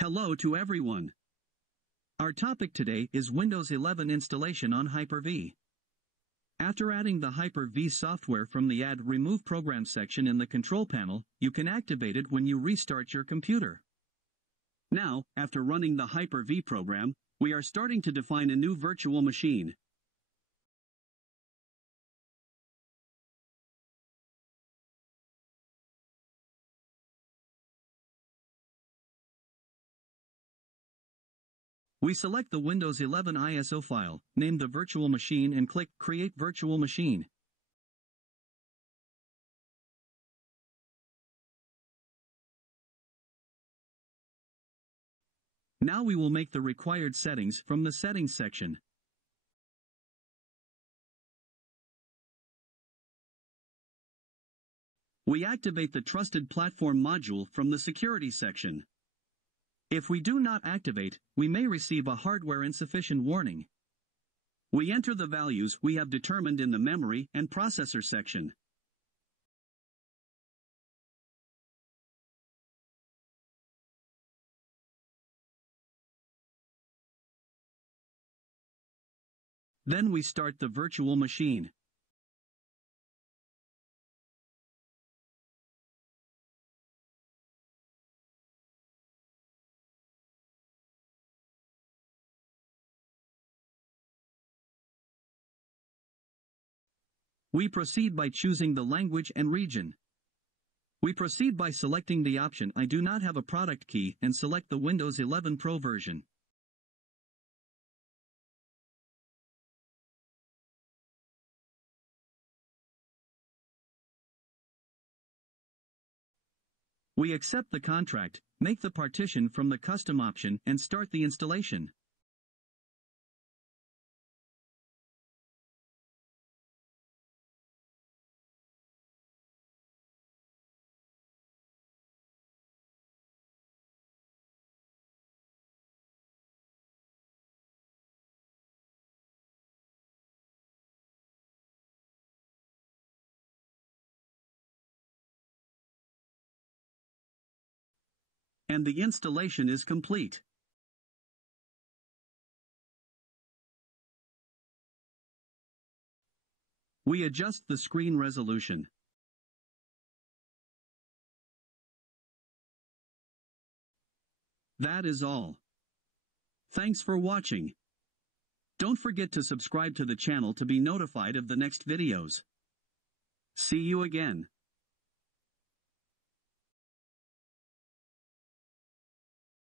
Hello to everyone. Our topic today is Windows 11 installation on Hyper-V. After adding the Hyper-V software from the Add Remove Program section in the control panel, you can activate it when you restart your computer. Now, after running the Hyper-V program, we are starting to define a new virtual machine. We select the Windows 11 ISO file, name the virtual machine and click Create Virtual Machine. Now we will make the required settings from the Settings section. We activate the Trusted Platform module from the Security section. If we do not activate, we may receive a hardware insufficient warning. We enter the values we have determined in the Memory and Processor section. Then we start the virtual machine. We proceed by choosing the language and region. We proceed by selecting the option I do not have a product key and select the Windows 11 Pro version. We accept the contract, make the partition from the custom option and start the installation. And the installation is complete. We adjust the screen resolution. That is all. Thanks for watching. Don't forget to subscribe to the channel to be notified of the next videos. See you again.